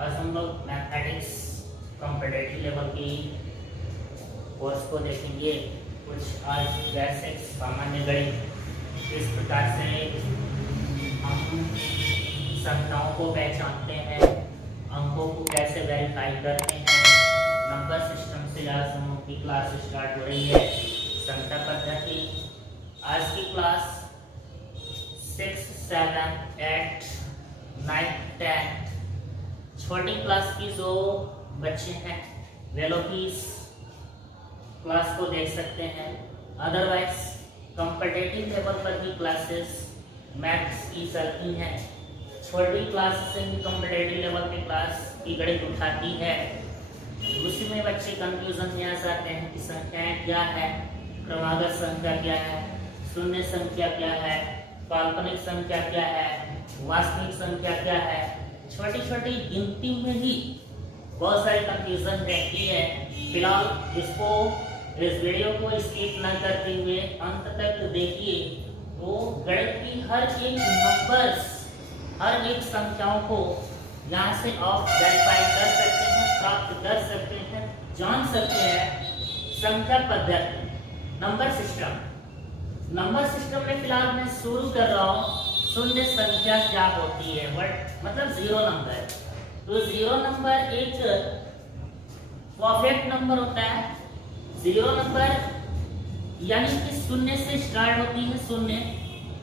आज हम लोग मैथमेटिक्स कॉम्पिटिटिव लेवल की कोर्स को देखेंगे। कुछ आज बेसिक्स सामान्य गणित, इस प्रकार से हम संख्याओं को पहचानते हैं, अंकों को कैसे वेरीफाई करते हैं। नंबर सिस्टम से आज हम लोग की क्लास स्टार्ट हो रही है। संख्या पद्धति आज की क्लास 6, 7, 8, 9, 10 छोटी क्लास की जो बच्चे हैं वे लोग इस क्लास को देख सकते हैं। अदरवाइज कॉम्पिटिटिव लेवल पर भी क्लासेस मैथ्स की चलती हैं। छोटी क्लास से भी कॉम्पिटिटिव लेवल की क्लास की गणित उठाती है। उसी में बच्चे कंफ्यूजन में आ जाते हैं कि संख्याएं क्या है, क्रमागत संख्या क्या है, शून्य संख्या क्या है, काल्पनिक संख्या क्या है, वास्तविक संख्या क्या है। छोटी छोटी गिनती में ही बहुत सारे कंफ्यूजन रहती है। फिलहाल इस वीडियो को स्किप न करते हुए अंत तक देखिए, तो गणित की हर एक नंबर्स, हर एक संख्याओं को यहाँ से आप वेरीफाई कर सकते हैं, प्राप्त कर सकते हैं, जान सकते हैं। संख्या पद्धति, नंबर सिस्टम में फिलहाल मैं शुरू कर रहा हूँ। शून्य संख्या क्या होती है, मतलब जीरो नंबर। तो जीरो नंबर एक परफेक्ट नंबर होता है। जीरो नंबर यानी कि शून्य से स्टार्ट होती है। शून्य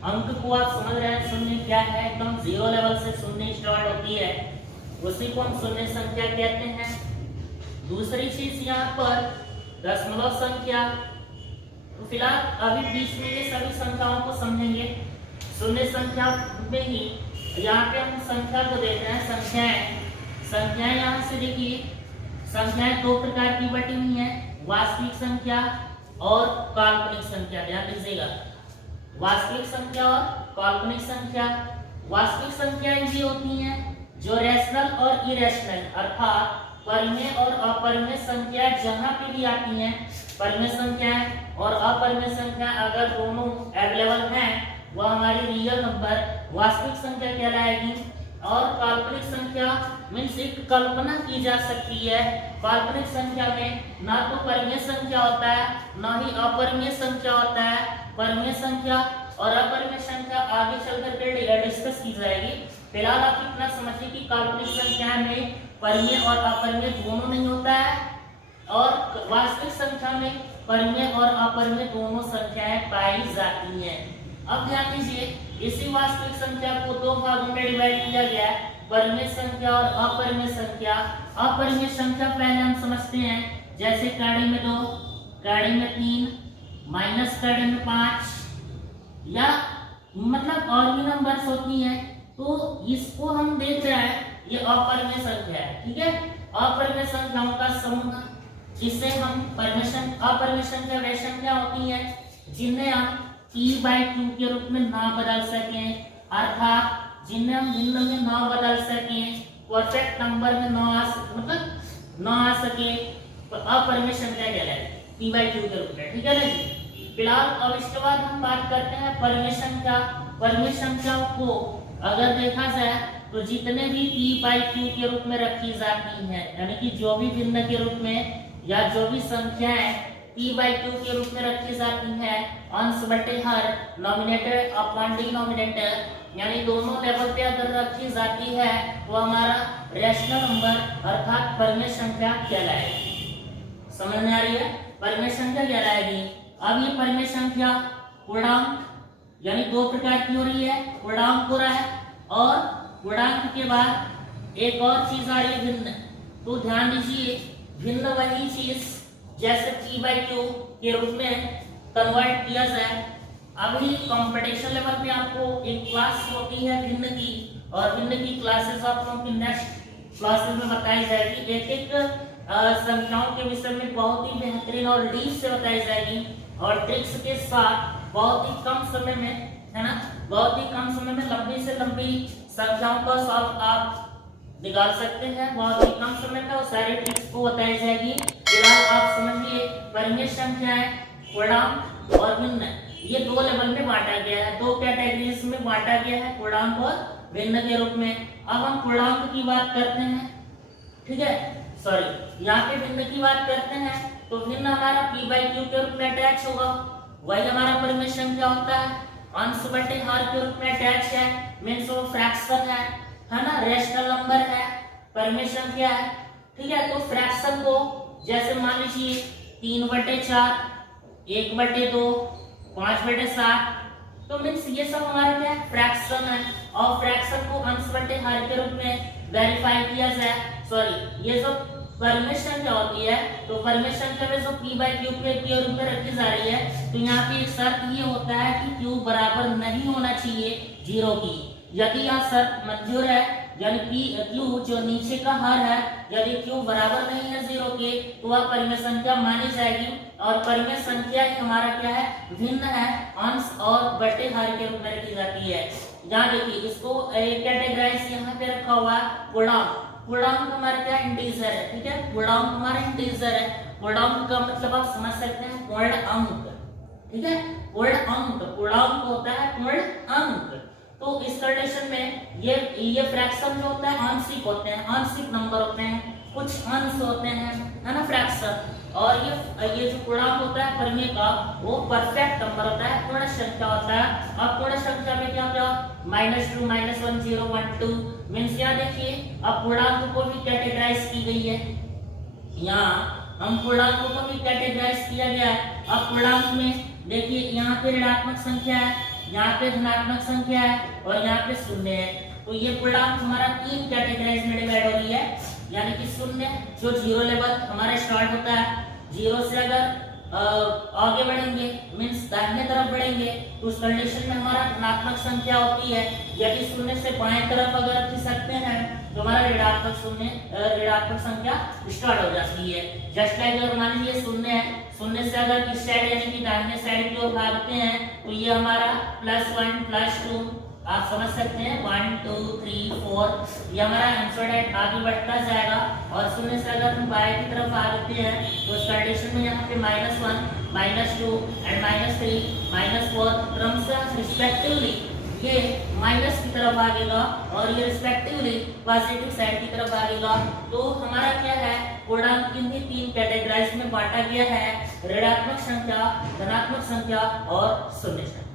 अंक को आप समझ रहे हैं, शून्य क्या है, एकदम जीरो लेवल से शून्य स्टार्ट होती है, उसी को हम शून्य संख्या कहते हैं। दूसरी चीज यहाँ पर दशमलव संख्या। तो फिलहाल अभी बीच में ये सभी संख्याओं को समझेंगे। शून्य संख्या में ही यहाँ पे हम संख्या को देख रहे हैं। संख्याएं यहाँ से देखिए, संख्याएं दो प्रकार की बटी हुई हैं, वास्तविक संख्या और काल्पनिक संख्या। ध्यान दीजिएगा, वास्तविक संख्या और काल्पनिक संख्या। वास्तविक संख्याएं ये होती हैं जो रैशनल और इरेशनल अर्थात परिमेय और अपरिमेय संख्या जहां पे भी आती हैं, परिमेय संख्याएं और अपरिमेय संख्या अगर दोनों अवेलेबल हैं, वह हमारी रियल नंबर वास्तविक संख्या कहलाएगी। और काल्पनिक संख्या मीन्स एक कल्पना की जा सकती है। काल्पनिक संख्या में ना तो परिमेय संख्या होता है, ना ही अपरिमेय संख्या होता है। परिमेय संख्या और अपरिमेय संख्या आगे चलकर के डिस्कस की जाएगी। फिलहाल आप इतना समझिए कि काल्पनिक संख्या में परिमेय और अपरिमेय दोनों नहीं होता है, और वास्तविक संख्या में परिमेय और अपरिमेय दोनों संख्याएं पाई जाती हैं। अब ध्यान दीजिए, इसी वास्तविक संख्या को दो भागों में डिवाइड किया गया है, परिमेय संख्या और अपरिमेय संख्या। अपरिमेय संख्या पहले हम समझते हैं, जैसे कड़ी में 2, कड़ी में 3, माइनस कड़ी में 5, या मतलब और भी नंबर्स होती हैं, तो इसको हम देख रहे हैं, ये अपरिमेय संख्या है। ठीक है, अपरिमेय संख्याओं का समूह, जिससे हम अपरिमेय संख्या वे संख्या होती है जिन्हें हम p/2 के रूप में ना बदल सकें, अर्थात जिन्हें हम भिन्न में ना बदल सकें, परफेक्ट नंबर में ना आ सके, तो अपरिमेय संख्या कहलाएगी p/2 के रूप में। ठीक है ना जी। फिलहाल अब इसके बाद हम बात करते हैं परिमेय संख्या। परिमेय संख्याओं को अगर देखा जाए तो जितने भी p/2 के रूप में रखी जाती हैं, यानी कि जो भी भिन्न के रूप में या जो भी संख्याएं p/2 के रूप में रखी जाती हैं, अंश बटे हर, नॉमिनेटर अपॉन डिनोमिनेटर, यानी दोनों लेवल पे अगर रखी जाती है, तो हमारा रैशनल नंबर अर्थात परिमेय संख्या कहलाएगी। समझ में आ रही है, परिमेय संख्या कहलाएगी। अब ये परिमेय संख्या पूर्णांक यानी दो प्रकार की हो रही है, पूर्णांक हो रहा है, और पूर्णांक के बाद एक और चीज आ रही है, भिन्न। तो ध्यान दीजिए, भिन्न वही चीज जैसे p/2 के रूप में कन्वर्ट किया जाए। अभी कंपटीशन लेवल पे आपको एक क्लास होती है भिन्न की, और भिन्न की क्लासेस आप लोगों की नेक्स्ट क्लासेस में बताई जाएगी। एक संख्याओं के विषय में बहुत ही बेहतरीन और डीप से बताई जाएगी, और ट्रिक्स के साथ बहुत ही कम समय में, है ना, बहुत ही कम समय में लंबी से लंबी संख्याओं का सॉल्व आप निकाल सकते हैं। बहुत ही कम समय में सारी ट्रिक्स को बताई जाएगी। फिलहाल आप समझिए, परिमेय संख्याएं, पूर्णांक और भिन्न, ये दो लेवल में बांटा गया है, दो कैटेगरीज में बांटा गया है, पूर्णांक और भिन्न के रूप में। अब हम पूर्णांक की बात करते हैं। ठीक है, सॉरी यहाँ पे भिन्न की बात करते हैं तो भिन्न हमारा p बाई क्यू के रूप में अटैच होगा, वही हमारा परिमेय संख्या होता है, अंश बटे हर के रूप में अटैच है, मीन्स वो फ्रैक्शन है ना, रेशनल नंबर है, परिमेय संख्या है। ठीक है, तो फ्रैक्शन को जैसे मान लीजिए 3/4, 1/2, 5/7, तो मीन्स ये सब हमारा क्या है, फ्रैक्शन है। और फ्रैक्शन को अंश बटे हर के रूप में वेरीफाई किया जाए, सॉरी ये जो परिमेय संख्या होती है तो परिमेय संख्या में जो p बाई क्यू के रूप में रखी जा रही है, तो यहाँ पे एक शर्त ये होता है कि q बराबर नहीं होना चाहिए 0 की। यदि यह शर्त मंजूर है, यानी q जो नीचे का हर है, यदि q बराबर नहीं है 0 के, तो वह परिमेय संख्या मानी जाएगी। और परिमेय संख्या ही हमारा क्या है, भिन्न है, अंश और बटे हर के रूप में रखी जाती है। यहाँ देखिए इसको कैटेगराइज यहाँ पे रखा हुआ है पूर्णांक। पूर्णांक हमारा क्या इंटीजर है, ठीक है, पूर्णांक हमारा इंटीजर है। पूर्णांक का मतलब आप समझ सकते हैं पूर्ण अंक, ठीक है, पूर्ण अंक, पूर्णांक होता है पूर्ण अंक। तो इस कंडीशन में ये फ्रैक्शन जो होता है आंशिक होते हैं, आंशिक नंबर होते हैं, कुछ अंश होते हैं, है ना, फ्रैक्शन। और ये जो पूर्णांक होता है परिमेय का, वो परफेक्ट नंबर होता है, पूर्ण संख्या होता है। और पूर्ण संख्या में क्या क्या, -2, -1, 0, 1, 2, मीन्स यहाँ देखिए अब पूर्णांक को भी कैटेगराइज की गई है, यहाँ हम पूर्णांकों को भी कैटेगराइज किया गया है। अब पूर्णांक में देखिए यहाँ पे ऋणात्मक संख्या है, यहाँ पे धनात्मक संख्या है और यहाँ पे शून्य है। तो ये पूर्णांक हमारा 3 कैटेगराइज में डिवाइड हो रही है, यानी कि शून्य जो 0 लेवल हमारा स्टार्ट होता है, 0 से अगर आगे बढ़ेंगे मीन्स दाहिने तरफ बढ़ेंगे तो उस कंडीशन में हमारा धनात्मक संख्या होती है। यदि शून्य से बाएं तरफ अगर खिसकते हैं तो हमारा ऋणात्मक संख्या स्टार्ट हो जाती है। जस्ट लाइक अगर मान लीजिए शून्य है, शून्य से अगर इस साइड यानी कि दाहिने साइड की ओर भागते हैं तो ये हमारा +1 +2, आप समझ सकते हैं 1 2 3 4, ये हमारा आंसर है, आगे बढ़ता जाएगा। और शून्य से अगर हम बाएं की तरफ भागते हैं तो इस कंडीशन में यहाँ पे -1 -2 एंड -3 -4 क्रमशः रिस्पेक्टिवली ये माइनस की तरफ भागेगा और ये रिस्पेक्टिवली पॉजिटिव साइड की तरफ भागेगा। तो हमारा क्या है, पूर्णांक इन्हीं 3 कैटेगराइज में बांटा गया है, ऋणात्मक संख्या, धनात्मक संख्या और शून्य संख्या।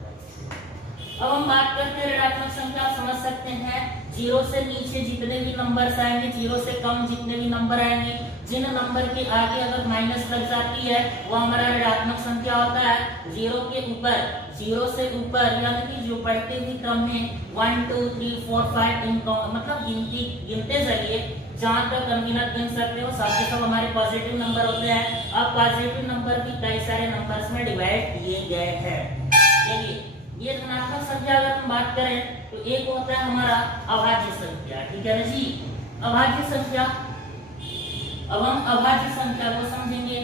अब हम बात करते हैं ऋणात्मक संख्या। आप समझ सकते हैं 0 से नीचे जितने भी नंबर्स आएंगे, 0 से कम जितने भी नंबर आएंगे, जिन नंबर के आगे अगर माइनस लग जाती है वो हमारा ऋणात्मक संख्या होता है। 0 के ऊपर, 0 से ऊपर यानी कि जो बढ़ते हुए क्रम में 1 2 3 4 5 मतलब गिनते जाइए, जहाँ तक अनगिनत गिन सकते हो, साथ ही सब हमारे पॉजिटिव नंबर होते हैं। अब पॉजिटिव नंबर भी कई सारे नंबर्स में डिवाइड किए गए हैं। देखिए ये धनात्मक संख्या अगर हम बात करें तो एक होता है हमारा अभाज्य संख्या, ठीक है ना जी, अभाज्य संख्या। अब हम अभाज्य संख्या को समझेंगे।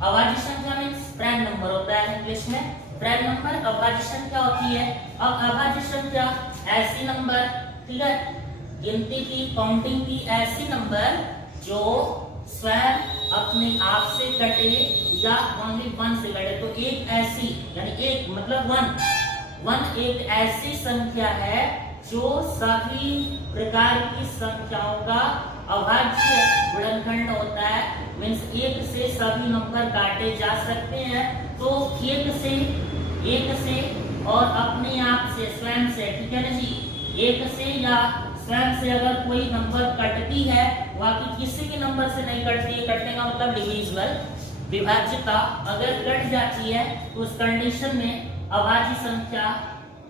अभाज्य संख्या मींस प्राइम नंबर होता है इंग्लिश में, प्राइम नंबर अभाज्य संख्या होती है। अब अभाज्य संख्या ऐसी नंबर, ठीक है, गिनती की, काउंटिंग की ऐसी नंबर जो स्वयं अपने आप से कटे या ओनली 1 से कटे। तो एक ऐसी यानी एक मतलब 1 एक ऐसी संख्या है जो सभी प्रकार की संख्याओं का अभाज्य गुणनखंड होता है, मींस 1 से सभी नंबर काटे जा सकते हैं। तो 1 से और अपने आप से, स्वयं से, ठीक है ना जी, 1 से या स्वयं से अगर कोई नंबर कटती है, बाकी किसी भी नंबर से नहीं कटती है, कटने का मतलब डिविजिबल, विभाज्यता अगर कट जाती है तो उस कंडीशन में अभाज्य संख्या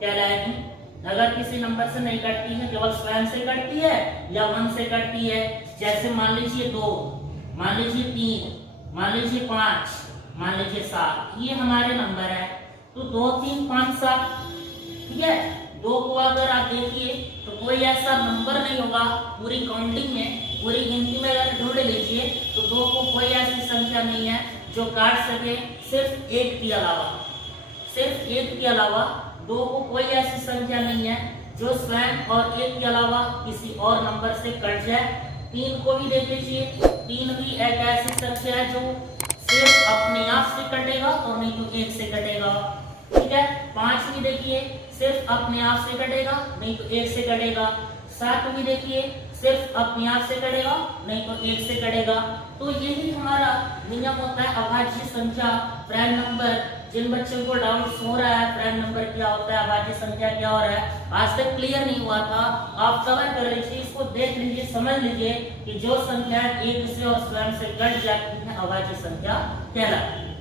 कहलाएगी। अगर किसी नंबर से नहीं कटती है, केवल स्वयं से कटती है या 1 से कटती है, जैसे मान लीजिए 2, मान लीजिए 3, मान लीजिए 5, मान लीजिए 7, ये हमारे नंबर है। तो 2 3 5 7, ठीक है, 2 को अगर आप देखिए तो कोई ऐसा नंबर नहीं होगा पूरी काउंटिंग में, पूरी गिनती में अगर ढूंढ लीजिए तो 2 को कोई ऐसी संख्या नहीं है जो काट सके, सिर्फ 1 के अलावा, सिर्फ 1 के अलावा 2 को कोई ऐसी संख्या नहीं है जो स्वयं और 1 के अलावा किसी और नंबर से कट जाए। 3 को भी देख लीजिए, 3 भी एक ऐसी संख्या है जो सिर्फ अपने आप से कटेगा और नहीं तो 1 से कटेगा, ठीक है। 5 भी देखिए सिर्फ अपने आप से कटेगा नहीं तो 1 से कटेगा। 7 भी देखिए सिर्फ अपने आप से कटेगा, नहीं तो 1 से कटेगा। तो यही हमारा नियम होता है अभाज्य संख्या प्राइम नंबर। जिन बच्चों को डाउट हो रहा है प्राइम नंबर क्या होता है, अभाज्य संख्या क्या हो रहा है, आज तक क्लियर नहीं हुआ था, आप कवर कर लीजिए, इसको देख लीजिए, समझ लीजिए कि जो संख्या 1 से और स्वयं से कट जाती है अभाज्य संख्या कहलाती है।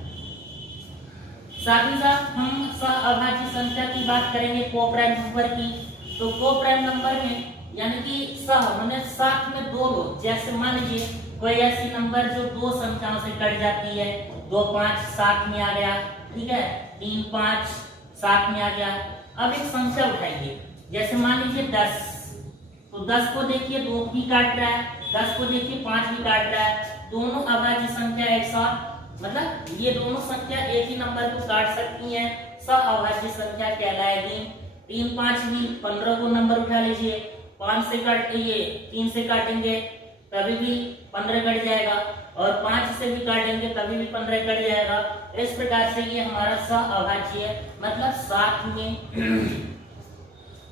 साथ ही साथ हम सह अभाज्य संख्या की बात करेंगे को प्राइम नंबर की। तो को प्राइम नंबर में यानी कि सह माने साथ में दो लोग, जैसे मान लीजिए कोई ऐसी नंबर जो दो संख्याओं से कट जाती है, 2 5 साथ में आ गया, ठीक है, 3 5 साथ में आ गया। अब एक संख्या उठाइए, जैसे मान लीजिए 10, तो 10 को देखिए 2 भी काट रहा है, 10 को देखिए 5 भी काट रहा है, दोनों अभाज्य संख्या एक साथ, मतलब ये दोनों संख्या एक ही नंबर को काट सकती हैं, सह अभाज्य संख्या कहलाएगी। 3 5 भी 15 को नंबर उठा लीजिए, 5 से काटिए, 3 से काटेंगे तभी भी 15 कट जाएगा, और 5 से भी काटेंगे तभी भी 15 कट जाएगा। इस प्रकार से ये हमारा सह अभाज्य है, मतलब साथ में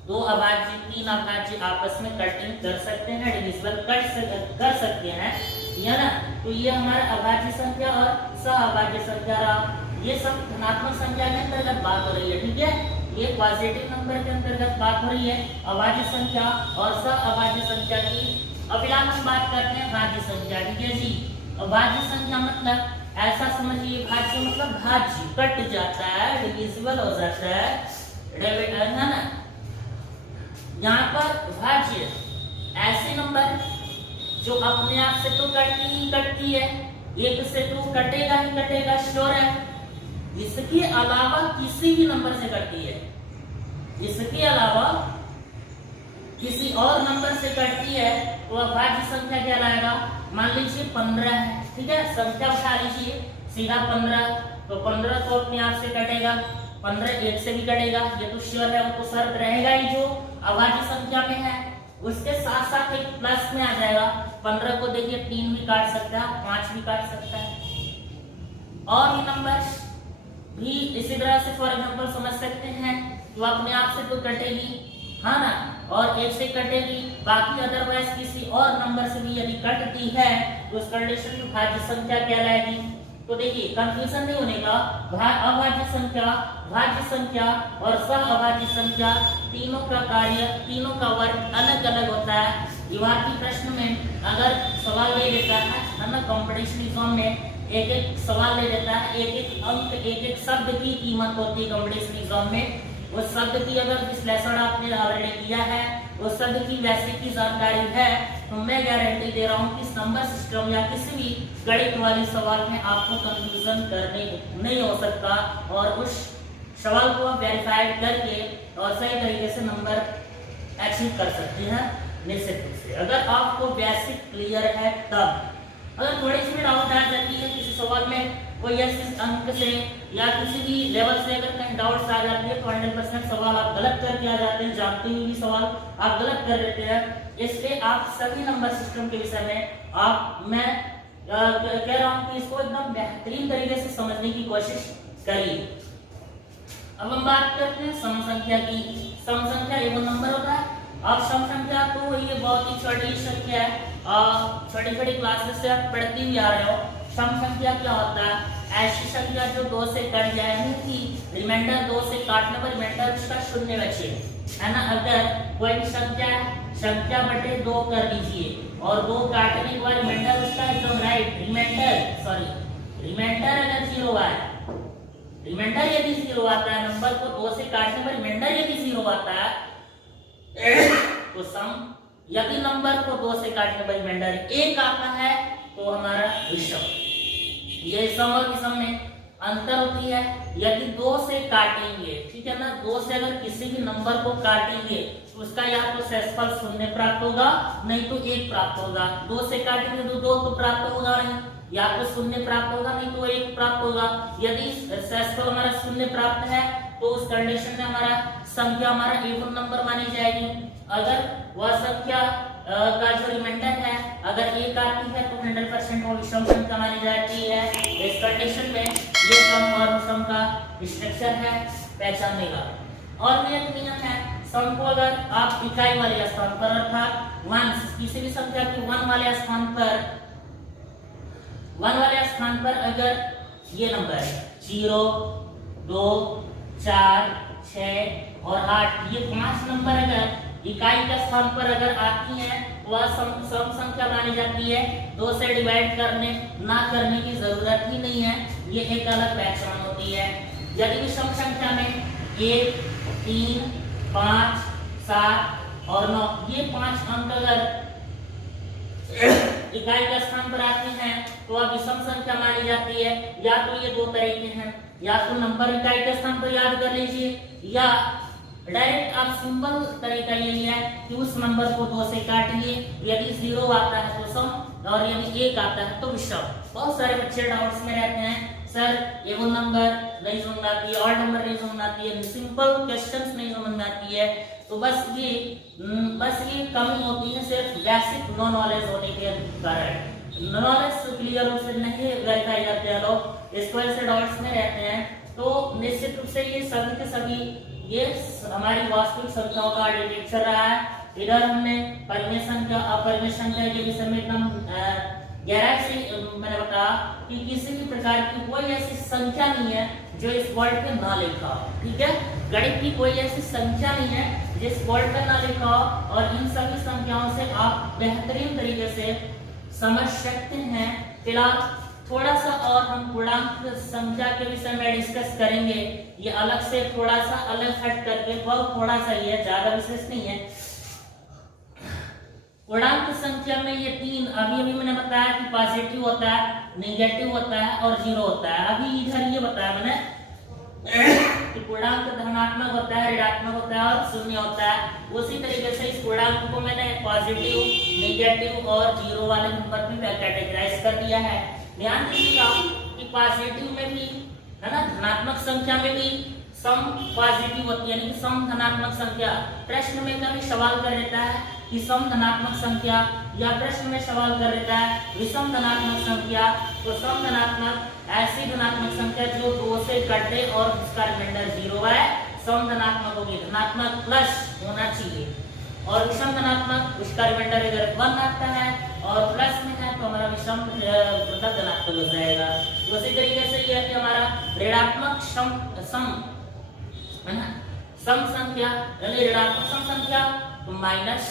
दो अभाज्य 3 अभाज्य आपस में कटिंग कर सकते हैं, डिविजिबल कर सकते हैं, या ना। तो ये हमारा अभाज्य संख्या और सह अभाज्य संख्या रहा। ये सब धनात्मक संख्या के अंतर्गत बात हो रही है, ठीक है, ये पॉजिटिव नंबर के अंतर्गत बात हो रही है अभाज्य संख्या और सह अभाज्य संख्या की। अब फिलहाल हम बात करते हैं भाज्य संख्या, ठीक है जी। अभाज्य संख्या मतलब ऐसा समझिए, भाज्य मतलब भाज्य कट जाता है, डिविजिबल हो जाता है ना। यहाँ पर भाज्य ऐसे नंबर जो अपने आप से तो कटती है, 1 से तो कटेगा ही कटेगा, श्योर है। इसके अलावा किसी भी नंबर से कटती है, इसके अलावा किसी और नंबर से कटती है तो अभाज्य संख्या क्या लाएगा। मान लीजिए 15 है, ठीक है, संख्या उठा लीजिए सीधा 15, तो 15 तो अपने आप से कटेगा, 15 1 से भी कटेगा, ये तो श्योर है, वो तो शर्त रहेगा ही जो अभाज्य संख्या में है। उसके साथ साथ एक प्लस में आ जाएगा, 15 को देखिए 3 भी काट सकता है, 5 भी काट सकता है, और ये नंबर भी इसी तरह से फॉर एग्जांपल समझ सकते हैं, जो अपने आप से तो कटेगी, हाँ ना, और 1 से कटेगी, बाकी अदरवाइज किसी और नंबर से भी यदि कटती है तो उस कंडीशन में भाज्य संख्या कहलाएगी। तो देखिए कंफ्यूजन नहीं होने का, अभाज्य संख्या, भाज्य संख्या और सह अभाज्य संख्या तीनों का कार्य, तीनों का वर्ग अलग अलग होता है। युवार्थी प्रश्न में अगर सवाल ले देता है ना, कंपटीशन एग्जाम में एक एक सवाल ले देता है, एक एक अंक, एक एक शब्द की कीमत होती है कंपटीशन एग्जाम में। उस शब्द की अगर विश्लेषण आपने ऑलरेडी किया है, उस शब्द की वैसे की जानकारी है, तो मैं गारंटी दे रहा हूँ कि इस नंबर सिस्टम या किसी भी गणित वाले सवाल में आपको कंफ्यूजन करने नहीं हो सकता, और उस सवाल को आप वेरीफाइड करके और सही तरीके से नंबर अचीव कर सकते हैं निश्चित रूप से, अगर आपको बेसिक क्लियर है तब। अगर थोड़ी सी भी डाउट आ जाती है किसी सवाल में, कोई ऐसे अंक से या किसी भी लेवल से अगर कहीं डाउट्स आ जाती है, तो 100% सवाल आप गलत करके आ जाते हैं, जानते हुए भी सवाल आप गलत कर देते हैं। इसलिए आप सभी नंबर सिस्टम के विषय में मैं कह रहा हूँ कि इसको एकदम बेहतरीन तरीके से समझने की कोशिश करिए। अब हम बात करते हैं सम संख्या की। सम संख्या एवं नंबर होता है। अब सम संख्या तो ये बहुत ही छोटी संख्या है, छोटी छोटी क्लासेस से आप पढ़ती हुई आ रहे हो। सम संख्या क्या होता है, ऐसी संख्या जो 2 से कट जाए, यानी कि रिमाइंडर 2 से काटने पर रिमाइंडर उसका 0 बचे, है ना। अगर कोई भी संख्या बटे 2 कर लीजिए और 2 काटने के बाद रिमाइंडर उसका एकदम राइट, रिमाइंडर अगर 0 आए, रिमाइंडर यदि 0 आता है, नंबर को 2 से काटने पर रिमाइंडर यदि 0 आता है तो सम, यदि नंबर को 2 से काटने पर रिमाइंडर 1 आता है तो हमारा विषम। ये सम और विषम में अंतर होती है। यदि 2 से काटेंगे, ठीक है ना, 2 से अगर किसी भी नंबर को काटेंगे तो उसका या तो शेषफल 0 प्राप्त होगा, नहीं तो 1 प्राप्त होगा। 2 से काटेंगे तो 2 तो प्राप्त होगा नहीं, या तो 0 प्राप्त होगा, नहीं तो 1 प्राप्त होगा। यदि शेषफल हमारा 0 प्राप्त है तो उस कंडीशन में हमारा संख्या हमारा इवन नंबर मानी जाएगी। अगर वह संख्या का जो रिमाइंडर है अगर 1 आती है तो 100% वो विषम संख्या मानी जाती है। इस कंडीशन में ये सम और विषम का स्ट्रक्चर है पहचानने का। और भी एक नियम है सम को अगर आप इकाई वाले स्थान पर अर्थात 1 किसी भी संख्या के 1 वाले स्थान पर अगर ये नंबर 0, 2, 4, 6 और 8 ये 5 नंबर अगर इकाई के स्थान पर अगर आती हैं वह सम संख्या मानी जाती है। 2 से डिवाइड ना करने की जरूरत ही नहीं है, ये एक अलग पहचान होती है। यदि भी सम संख्या में 1, 3, 5, 7 और 9 ये 5 अंक अगर इकाई के स्थान पर आते हैं तो वह विषम संख्या मानी जाती है। या तो ये दो तरीके हैं, या तो नंबर इकाई के स्थान पर याद कर लीजिए, या डायरेक्ट आप सिंपल तरीका यही है कि उस नंबर को 2 से काटिए, यदि 0 आता है तो सम और यदि 1 आता है तो विषम। बहुत सारे बच्चे डाउट्स में रहते हैं, सर एवं नंबर नहीं समझ आती है, ऑड नंबर नहीं समझ आती है, सिंपल क्वेश्चंस नहीं समझ में आती है। तो बस ये कमी होती है सिर्फ बेसिक नो नॉलेज होने के कारण। नॉलेज क्लियर रूप से नहीं वेरीफाई करते हैं लोग, इस वजह से डाउट्स में रहते हैं। तो निश्चित रूप से ये सभी के सभी ये हमारी वास्तविक संख्याओं का डिटेक्ट चल रहा है। इधर हमने परिमेय संख्या अपरिमेय संख्या के विषय में एकदम गहराई से मैंने बताया कि किसी भी प्रकार की कोई ऐसी संख्या नहीं है जो इस वर्ड पे ना लिखा हो, ठीक है। गणित की कोई ऐसी संख्या नहीं है जिस वर्ड पे ना लिखा हो, और इन सभी संख्याओं से आप बेहतरीन तरीके से समझ सकते हैं। फिलहाल थोड़ा सा और हम पूर्णांक संख्या के विषय में डिस्कस करेंगे, ये अलग से थोड़ा सा अलग हट करके, बहुत थोड़ा सा ही है, ज्यादा विशेष नहीं है। पूर्णांक संख्या में ये 3 अभी मैंने बताया कि पॉजिटिव होता है, नेगेटिव होता है और 0 होता है। अभी इधर ये बताया मैंने कि पूर्णांक धनात्मक होता है, ऋणात्मक होता है और शून्य होता है। उसी तरीके से इस पूर्णांक को मैंने पॉजिटिव, नेगेटिव और 0 वाले नंबर में कैटेगराइज कर दिया है। ध्यान दीजिएगा कि पॉजिटिव में भी है ना, धनात्मक संख्या में भी सम पॉजिटिव होती है, यानी कि सम धनात्मक संख्या। प्रश्न में कभी सवाल कर देता है कि सम धनात्मक संख्या, या प्रश्न में सवाल कर देता है विषम धनात्मक संख्या। तो सम धनात्मक ऐसी धनात्मक संख्या जो 2 से कटे और उसका रिमाइंडर 0 है, सम धनात्मक होगी, धनात्मक प्लस होना चाहिए। और विषम धनात्मक उसका रिमाइंडर अगर 1 आता है और प्लस में है तो हमारा विषम मतलब धनात्मक हो जाएगा। उसी तरीके से ये है कि हमारा ऋणात्मक सम है ना, सम संख्या यानी ऋणात्मक सम संख्या तो माइनस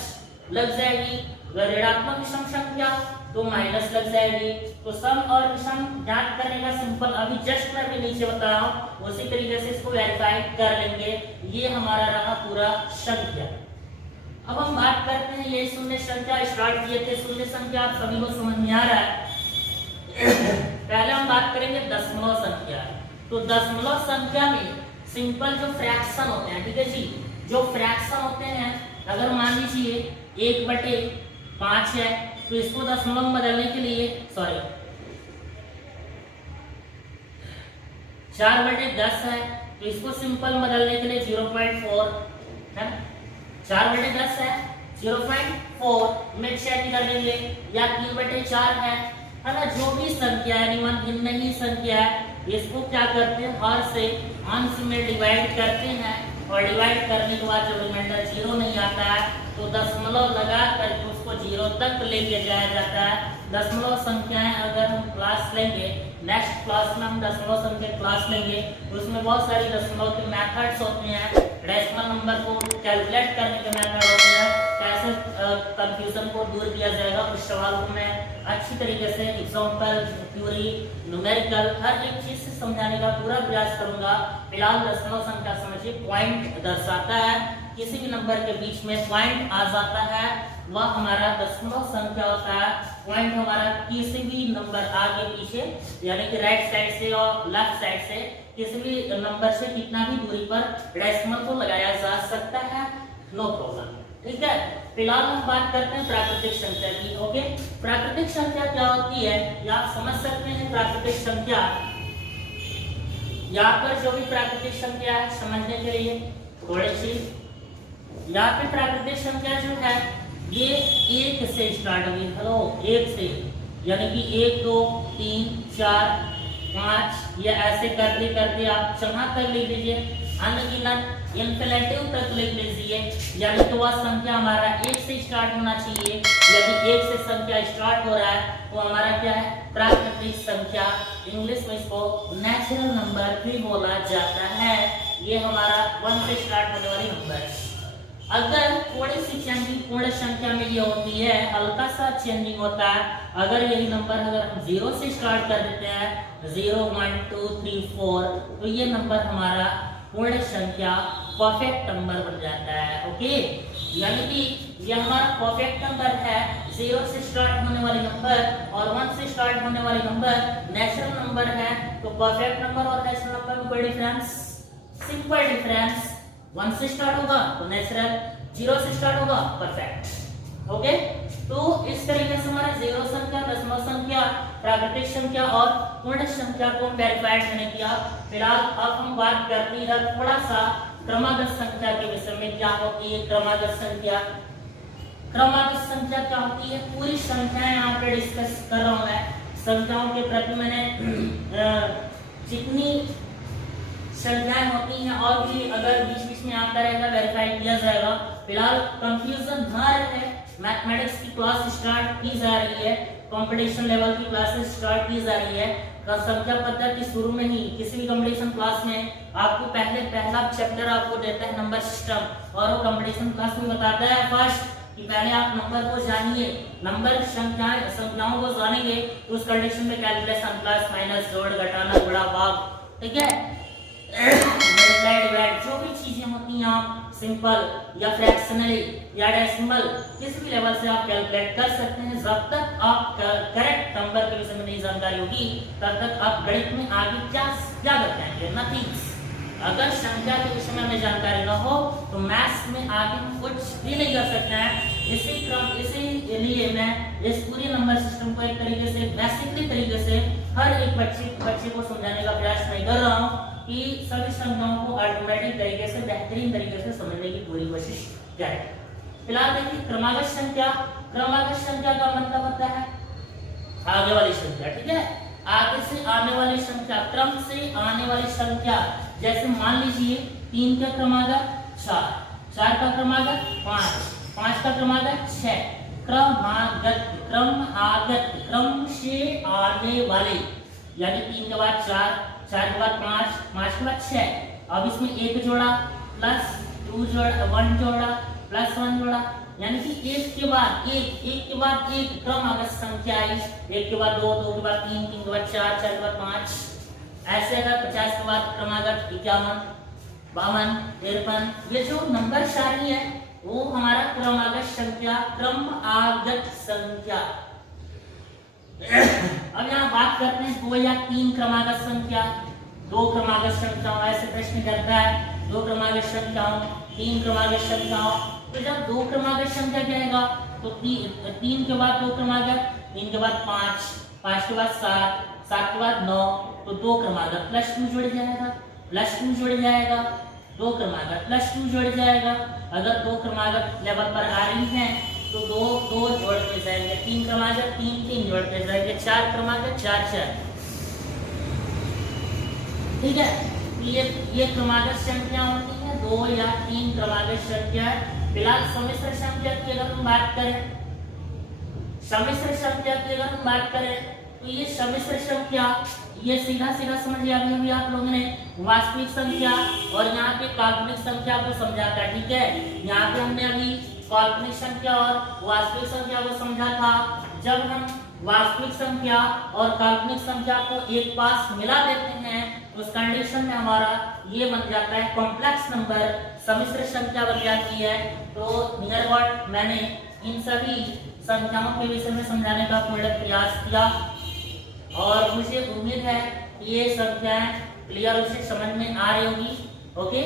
लग जाएगी, अगर ऋणात्मक विषम संख्या तो माइनस लग जाएगी। तो सम और विषम ज्ञात करने का सिंपल अभी जस्ट मैं भी नीचे बता रहा हूँ, उसी तरीके से इसको वेरीफाई कर लेंगे। ये हमारा रहा पूरा संख्या। अब हम बात करते हैं, ये शून्य संख्या स्टार्ट किए थे, शून्य संख्या आप सभी को समझ में आ रहा है। पहले हम बात करेंगे दशमलव संख्या। तो दशमलव संख्या में सिंपल जो फ्रैक्शन होते हैं, ठीक है जी, जो फ्रैक्शन होते हैं, अगर मान लीजिए 1/5 है तो इसको दशमलव में बदलने के लिए 4/10 है तो इसको सिंपल बदलने के लिए 0.4 है, 4/10 है 0.4 में 6 कर देंगे, या 3/4 है ना। जो भी संख्या यानी मन भिन्न ही संख्या है, इसको क्या करते हैं, हर से अंश में डिवाइड करते हैं, और डिवाइड करने के बाद जब रिमाइंडर 0 नहीं आता है तो दशमलव लगा करके उसको 0 तक लेके जाया जाता है। दशमलव संख्याएं अगर हम क्लास लेंगे, नेक्स्ट क्लास में हम दशमलव संख्या क्लास लेंगे, उसमें बहुत सारी दशमलव के मेथड्स होते हैं, डेसिमल नंबर को कैलकुलेट करने के मेथड होते हैं, कैसे कंफ्यूजन को दूर किया जाएगा। उस सवाल को मैं अच्छी तरीके से एग्जांपल, थ्योरी, न्यूमेरिकल हर एक चीज से समझाने का पूरा प्रयास करूंगा। फिलहाल दशमलव संख्या समझिए, पॉइंट दर्शाता है, किसी भी नंबर के बीच में पॉइंट आ जाता है वह हमारा दशमलव संख्या होता है। पॉइंट हमारा किसी भी नंबर आगे पीछे यानी कि राइट साइड से और लेफ्ट साइड से किसी भी नंबर से कितना भी दूरी पर डेसिमल को लगाया जा सकता है, नो प्रॉब्लम, ठीक है। फिलहाल हम बात करते हैं प्राकृतिक संख्या की। ओके, प्राकृतिक संख्या क्या होती है ये आप समझ सकते हैं। प्राकृतिक संख्या, यहाँ पर जो भी प्राकृतिक संख्या है समझने के लिए थोड़ी सी, यहाँ पे प्राकृतिक संख्या जो है ये 1 से स्टार्ट होगी। हेलो, 1 से, यानी कि 1 2 3 4 5 ये ऐसे करते करते आप जहां तक लिख लीजिए अनगिनत इन्फिनेटिव तक लिख लीजिए, यानी कि वह संख्या हमारा 1 से स्टार्ट होना चाहिए। यदि 1 से संख्या स्टार्ट हो रहा है तो हमारा क्या है, प्राकृतिक संख्या। इंग्लिश में इसको नेचुरल नंबर भी बोला जाता है। ये हमारा 1 से स्टार्ट होने वाली नंबर। अगर थोड़ी सी चेंजिंग पूर्ण संख्या में ये होती है, हल्का सा चेंजिंग होता है। अगर यही नंबर अगर हम 0 से स्टार्ट कर देते हैं, 0 1 2 3 4, तो ये नंबर हमारा पूर्ण संख्या परफेक्ट नंबर बन जाता है। ओके, यानी कि ये हमारा परफेक्ट नंबर है। 0 से स्टार्ट होने वाली नंबर और 1 से स्टार्ट होने वाली नंबर नेचुरल नंबर है। तो परफेक्ट नंबर और नेचुरल नंबर में कोई डिफरेंस, सिंपल डिफरेंस। 1 से स्टार्ट होगा तो नेचुरल, 0 से स्टार्ट होगा परफेक्ट। ओके, तो इस तरीके से हमारा 0 संख्या, दशमलव संख्या, प्राकृतिक संख्या और पूर्ण संख्या को वेरीफाइड मैंने किया। फिलहाल अब हम बात करते हैं थोड़ा सा क्रमागत संख्या के विषय में। क्या होती है क्रमागत संख्या? क्रमागत संख्या क्या होती है? पूरी संख्याएं यहाँ पे डिस्कस कर रहा हूँ मैं। संख्याओं के प्रति मैंने जितनी संख्याएं होती हैं और भी अगर बीच बीच में आता रहेगा वेरीफाई किया जाएगा। फिलहाल कंफ्यूजन ना रहे, मैथमेटिक्स की क्लास स्टार्ट की जा रही है, कंपटीशन लेवल की क्लासेस स्टार्ट की जा रही है। संख्या पद्धति शुरू में ही किसी भी कंपटीशन क्लास में आपको पहला चैप्टर आपको देता है नंबर सिस्टम, और वो कंपटीशन क्लास में बताता है फर्स्ट कि पहले आप नंबर को जानिए, नंबर संख्याओं को जानेंगे तो उस कंडीशन में कैलकुलेशन प्लस माइनस जोड़ घटाना गुणा भाग, ठीक है, मल्टीप्लाई डिवाइड, जो भी चीजें होती हैं आप सिंपल या फ्रैक्शनली या डेसिमल किसी भी लेवल से आप कैलकुलेट कर सकते हैं। जब तक आप करेक्ट नंबर के विषय में नहीं जानकारी होगी तब तक आप गणित में आगे क्या कर पाएंगे, नथिंग। अगर संख्या के विषय में हमें जानकारी न हो तो मैथ्स में आगे हम कुछ भी नहीं कर सकते हैं। इसीलिए मैं इस पूरी नंबर सिस्टम को एक तरीके से बेसिकली तरीके से हर एक बच्चे को समझाने का प्रयास नहीं कर रहा हूँ कि सभी संख्याओं को ऑटोमेटिक तरीके से बेहतरीन तरीके से समझने की पूरी कोशिश करें। फिलहाल देखिए क्रमागत संख्या। क्रमागत संख्या का मतलब होता है आगे वाली संख्या, ठीक है, आगे से आने वाली संख्या, क्रम से आने वाली संख्या। जैसे मान लीजिए 3 का क्रमागत 4, 4 का क्रमागत 5, 5 का क्रमागत 6। क्रमागत, क्रम से आने वाले, यानी 3 के बाद 4, 4 के बाद 5, 5 के बाद 6। अब इसमें 1 जोड़ा प्लस 2 जोड़ा, 1 जोड़ा प्लस 1 जोड़ा, यानी कि 1 के बाद 1 क्रमागत संख्या आई। 1 के बाद 2, 2 के बाद 3, 3 के बाद 4, 4 के बाद 5, ऐसे अगर 50 के बाद क्रमागत 51, 52, 53, ये जो नंबर सारणी है वो हमारा क्रमागत संख्या, क्रमागत संख्या। अब यहाँ बात करते हैं 2 या 3 क्रमागत संख्या, 2 क्रमागत संख्याओं, ऐसे प्रश्न करता है 2 क्रमागत संख्याओं, 3 क्रमागत संख्याओं। तो जब 2 क्रमागत संख्या कहेगा तो 3 के बाद 2 क्रमागत, 3 के बाद 5, 5 के बाद 7, 7 के बाद 9, तो 2 क्रमागत प्लस 2 जुड़ जाएगा, प्लस 2 जुड़ जाएगा, 2 क्रमागत प्लस 2 जुड़ जाएगा। अगर 2 क्रमागत लेवल पर आ रही हैं तो 2 जोड़ते जाएंगे, 3 क्रमागत 3 जोड़ते जाएंगे, 4 क्रमागत 4, ठीक है। ये क्रमागत संख्या होती है, 2 या 3 क्रमागत संख्या। फिलहाल सम्मिश्र संख्या की अगर हम बात करें, तो ये सम्मिश्र संख्या, ये सीधा समझ लिया अभी आप लोगों ने वास्तविक संख्या और यहाँ पे काल्पनिक संख्या को समझा था, ठीक है। यहाँ पे हमने अभी काल्पनिक संख्या और वास्तविक संख्या को समझा था। जब हम वास्तविक संख्या और काल्पनिक संख्या को एक पास मिला देते हैं उस कंडीशन में हमारा ये बन जाता है कॉम्प्लेक्स नंबर, सम्मिश्र संख्या बन जाती है। तो नियर अबाउट मैंने इन सभी संख्याओं के विषय में समझाने का पूर्ण प्रयास किया और मुझे उम्मीद है कि ये संख्याएं क्लियर रूप से समझ में आ रही होगी। ओके।